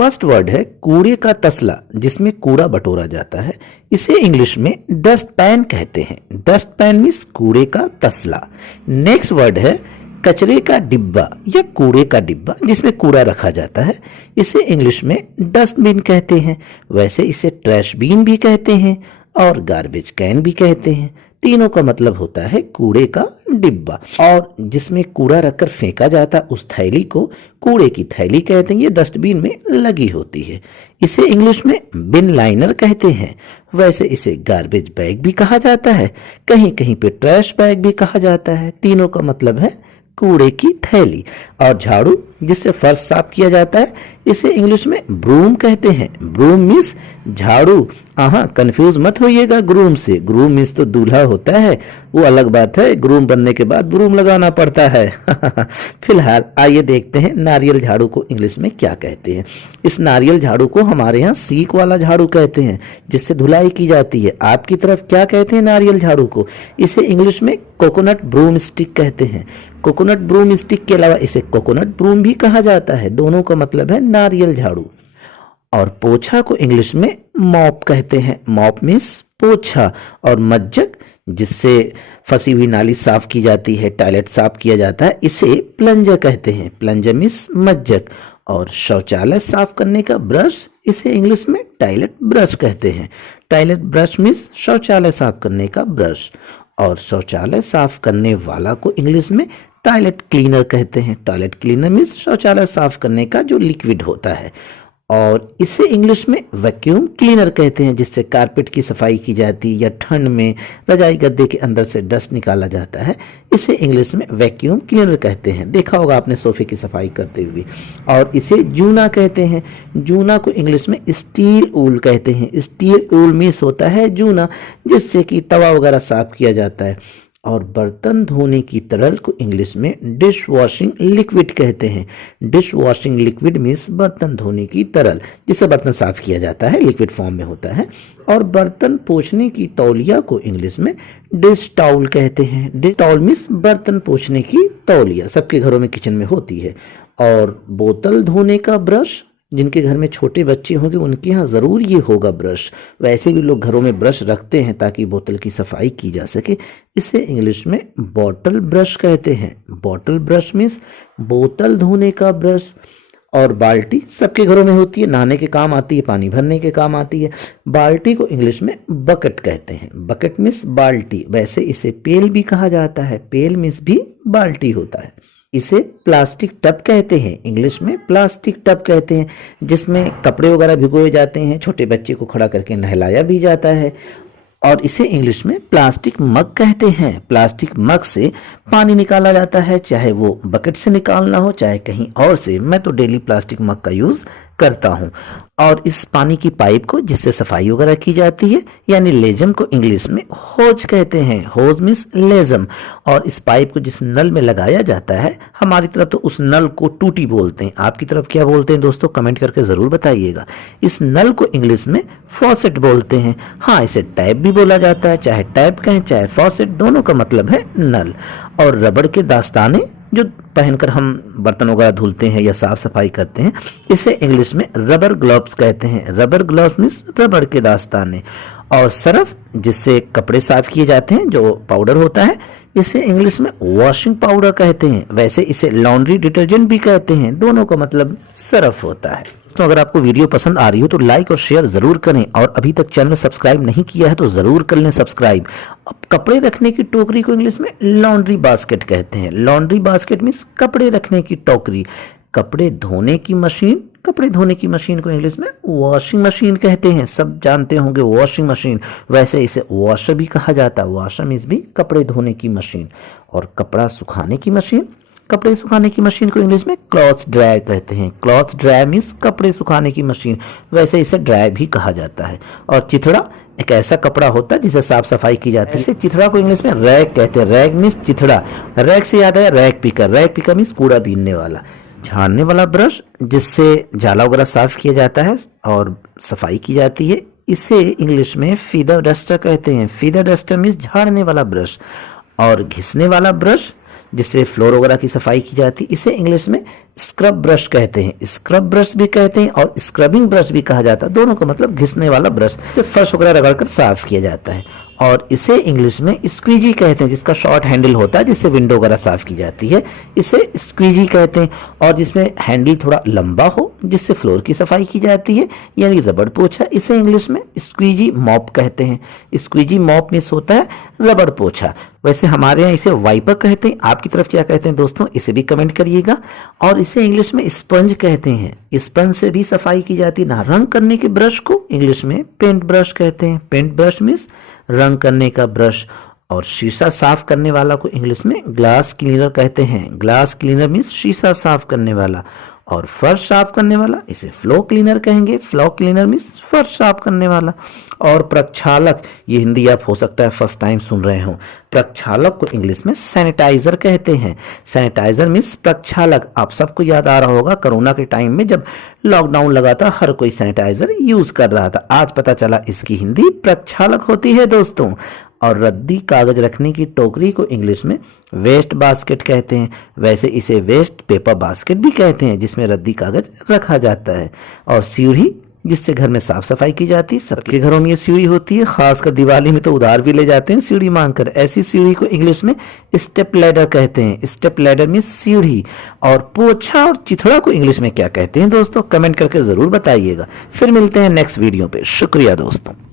First word है कूड़े का तसला, जिसमें कूड़ा बटोरा जाता है। इसे इंग्लिश में डस्ट पैन कहते हैं। डस्ट पैन मीन्स कूड़े का तसला। नेक्स्ट वर्ड है कचरे का डिब्बा या कूड़े का डिब्बा, जिसमें कूड़ा रखा जाता है। इसे इंग्लिश में डस्टबिन कहते हैं। वैसे इसे ट्रैश बीन भी कहते हैं और गार्बेज कैन भी कहते हैं। तीनों का मतलब होता है कूड़े का डिब्बा, और जिसमें कूड़ा रखकर फेंका जाता उस थैली को कूड़े की थैली कहते हैं। ये डस्टबिन में लगी होती है। इसे इंग्लिश में बिन लाइनर कहते हैं। वैसे इसे गार्बेज बैग भी कहा जाता है, कहीं कहीं पे ट्रैश बैग भी कहा जाता है। तीनों का मतलब है कूड़े की थैली। और झाड़ू, जिससे फर्श साफ किया जाता है, इसे इंग्लिश में ब्रूम कहते हैं। ब्रूम मीन्स झाड़ू। हाँ, कंफ्यूज मत होइएगा ग्रूम से। ग्रूम मीन्स तो दूल्हा होता है, वो अलग बात है। ग्रूम बनने के बाद ब्रूम लगाना पड़ता है। फिलहाल आइए देखते हैं नारियल झाड़ू को इंग्लिश में क्या कहते हैं। इस नारियल झाड़ू को हमारे यहाँ सीक वाला झाड़ू कहते हैं, जिससे धुलाई की जाती है। आपकी तरफ क्या कहते हैं नारियल झाड़ू को? इसे इंग्लिश में कोकोनट ब्रूम स्टिक कहते हैं। कोकोनट ब्रूम स्टिक के अलावा इसे कोकोनट ब्रूम भी कहा जाता है। दोनों का मतलब है नारियल झाड़ू। और पोछा को इंग्लिश में मॉप कहते हैं। मॉप मीन्स पोछा। और मज्जक, जिससे फंसी हुई नाली साफ की जाती है, टॉयलेट साफ किया जाता है, इसे प्लंजर कहते हैं। प्लंजर मीन्स मज्जक। और शौचालय साफ करने का ब्रश, इसे इंग्लिश में टॉयलेट ब्रश कहते हैं। टॉयलेट ब्रश मीन्स शौचालय साफ करने का ब्रश। और शौचालय साफ करने वाला को इंग्लिश में टॉयलेट क्लीनर कहते हैं। टॉयलेट क्लीनर मीन्स शौचालय साफ करने का जो लिक्विड होता है। और इसे इंग्लिश में वैक्यूम क्लीनर कहते हैं, जिससे कारपेट की सफाई की जाती है या ठंड में रजाई गद्दे के अंदर से डस्ट निकाला जाता है। इसे इंग्लिश में वैक्यूम क्लीनर कहते हैं। देखा होगा आपने सोफे की सफाई करते हुए। और इसे जूना कहते हैं। जूना को इंग्लिश में स्टील ऊल कहते हैं। स्टील ऊल मीन्स होता है जूना, जिससे कि तवा वगैरह साफ किया जाता है। और बर्तन धोने की तरल को इंग्लिश में डिश वॉशिंग लिक्विड कहते हैं। डिश वॉशिंग लिक्विड मीन्स बर्तन धोने की तरल, जिससे बर्तन साफ किया जाता है, लिक्विड फॉर्म में होता है। और बर्तन पोंछने की तौलिया को इंग्लिश में डिश टॉवल कहते हैं। डिश टॉवल मीन्स बर्तन पोंछने की तौलिया, सबके घरों में किचन में होती है। और बोतल धोने का ब्रश, जिनके घर में छोटे बच्चे होंगे उनके यहाँ ज़रूर ये होगा ब्रश। वैसे भी लोग घरों में ब्रश रखते हैं ताकि बोतल की सफाई की जा सके। इसे इंग्लिश में बॉटल ब्रश कहते हैं। बॉटल ब्रश मीन्स बोतल धोने का ब्रश। और बाल्टी सबके घरों में होती है, नहाने के काम आती है, पानी भरने के काम आती है। बाल्टी को इंग्लिश में बकेट कहते हैं। बकेट मीन्स बाल्टी। वैसे इसे पेल भी कहा जाता है। पेल मीन्स भी बाल्टी होता है। इसे प्लास्टिक टब कहते हैं। इंग्लिश में प्लास्टिक टब कहते हैं, जिसमें कपड़े वगैरह भिगोए जाते हैं, छोटे बच्चे को खड़ा करके नहलाया भी जाता है। और इसे इंग्लिश में प्लास्टिक मग कहते हैं। प्लास्टिक मग से पानी निकाला जाता है, चाहे वो बकेट से निकालना हो चाहे कहीं और से। मैं तो डेली प्लास्टिक मग का यूज़ करता हूँ। और इस पानी की पाइप को, जिससे सफाई वगैरह की जाती है, यानी लेजम को इंग्लिश में होज कहते हैं। होज मीन्स लेजम। और इस पाइप को जिस नल में लगाया जाता है, हमारी तरफ तो उस नल को टूटी बोलते हैं। आपकी तरफ क्या बोलते हैं दोस्तों? कमेंट करके ज़रूर बताइएगा। इस नल को इंग्लिश में फॉसेट बोलते हैं। हाँ, इसे टैप भी बोला जाता है। चाहे टैप कहें चाहे फॉसेट, दोनों का मतलब है नल। और रबड़ के दास्ताने, जो पहनकर हम बर्तन वगैरह धुलते हैं या साफ सफाई करते हैं, इसे इंग्लिश में रबर ग्लव्स कहते हैं। रबर ग्लव्स मीन्स रबड़ के दास्ताने। और सरफ, जिससे कपड़े साफ किए जाते हैं, जो पाउडर होता है, इसे इंग्लिश में वॉशिंग पाउडर कहते हैं। वैसे इसे लॉन्ड्री डिटर्जेंट भी कहते हैं। दोनों का मतलब सरफ होता है। तो अगर आपको वीडियो पसंद आ रही हो तो लाइक और शेयर जरूर करें। और अभी तक चैनल सब्सक्राइब नहीं किया है तो जरूर कर लें सब्सक्राइब। अब कपड़े रखने की टोकरी को इंग्लिश में लॉन्ड्री बास्केट कहते हैं। लॉन्ड्री बास्केट मीन्स कपड़े रखने की टोकरी। कपड़े धोने की मशीन, कपड़े धोने की मशीन को इंग्लिश में वॉशिंग मशीन कहते हैं। सब जानते होंगे वॉशिंग मशीन। वैसे इसे वॉशर भी कहा जाता है। वॉशर मीन्स भी कपड़े धोने की मशीन। और कपड़ा सुखाने की मशीन, कपड़े सुखाने की मशीन को इंग्लिश में क्लॉथ ड्रायर कहते हैं। क्लॉथ ड्रायर मीन्स कपड़े सुखाने की मशीन। वैसे इसे ड्रायर भी कहा जाता है। और चिथड़ा एक ऐसा कपड़ा होता है जिसे साफ सफाई की जाती है। इसे चिथड़ा को इंग्लिश में रैग कहते हैं। Rag means चिथड़ा। रैग से याद है rag picker. Rag picker means कूड़ा बीनने वाला। झाड़ने वाला ब्रश, जिससे जाला वगैरह साफ किया जाता है और सफाई की जाती है, इसे इंग्लिश में फीदर डस्टर कहते हैं। फीदर डस्टर मीन्स झाड़ने वाला ब्रश। और घिसने वाला ब्रश, जिससे फ्लोर वगैरह की सफाई की जाती है, इसे इंग्लिश में स्क्रब ब्रश कहते हैं। स्क्रब ब्रश भी कहते हैं और स्क्रबिंग ब्रश भी कहा जाता है, दोनों का मतलब घिसने वाला ब्रश से फर्श वगैरह रगड़कर साफ किया जाता है। और इसे इंग्लिश में स्क्वीजी कहते हैं, जिसका शॉर्ट हैंडल होता है जिससे विंडो वगैरह साफ की जाती है, इसे स्क्वीजी कहते हैं। और जिसमें हैंडल थोड़ा लंबा हो जिससे फ्लोर की सफाई की जाती है, यानी रबड़ पोछा, इसे इंग्लिश में स्क्वीजी मॉप कहते हैं। स्क्वीजी मॉप मीन्स होता है रबड़ पोछा। वैसे हमारे यहाँ इसे वाइपर कहते हैं, आपकी तरफ क्या कहते हैं दोस्तों, इसे भी कमेंट करिएगा। और इसे इंग्लिश में स्पंज कहते हैं, स्पंज से भी सफाई की जाती है ना। रंग करने के ब्रश को इंग्लिश में पेंट ब्रश कहते हैं, पेंट ब्रश मीन्स रंग करने का ब्रश। और शीशा साफ करने वाला को इंग्लिश में ग्लास क्लीनर कहते हैं, ग्लास क्लीनर मीन्स शीशा साफ करने वाला। और फर्श साफ करने वाला इसे फ्लो क्लीनर कहेंगे, फ्लो क्लीनर मीन्स फर्श साफ करने वाला। और प्रक्षालक, ये हिंदी आप हो सकता है फर्स्ट टाइम सुन रहे हो, प्रक्षालक को इंग्लिश में सैनिटाइजर कहते हैं। सैनिटाइजर मीन्स प्रक्षालक। आप सबको याद आ रहा होगा कोरोना के टाइम में जब लॉकडाउन लगा था हर कोई सैनिटाइजर यूज कर रहा था, आज पता चला इसकी हिंदी प्रक्षालक होती है दोस्तों। और रद्दी कागज रखने की टोकरी को इंग्लिश में वेस्ट बास्केट कहते हैं। वैसे इसे वेस्ट पेपर बास्केट भी कहते हैं, जिसमें रद्दी कागज रखा जाता है। और सीढ़ी, जिससे घर में साफ सफाई की जाती है, सबके घरों में ये सीढ़ी होती है, खासकर दिवाली में तो उधार भी ले जाते हैं सीढ़ी मांगकर। ऐसी सीढ़ी को इंग्लिश में स्टेप लैडर कहते हैं, स्टेप लैडर में सीढ़ी। और पोछा और चिथड़ा को इंग्लिश में क्या कहते हैं दोस्तों, कमेंट करके जरूर बताइएगा। फिर मिलते हैं नेक्स्ट वीडियो पे। शुक्रिया दोस्तों।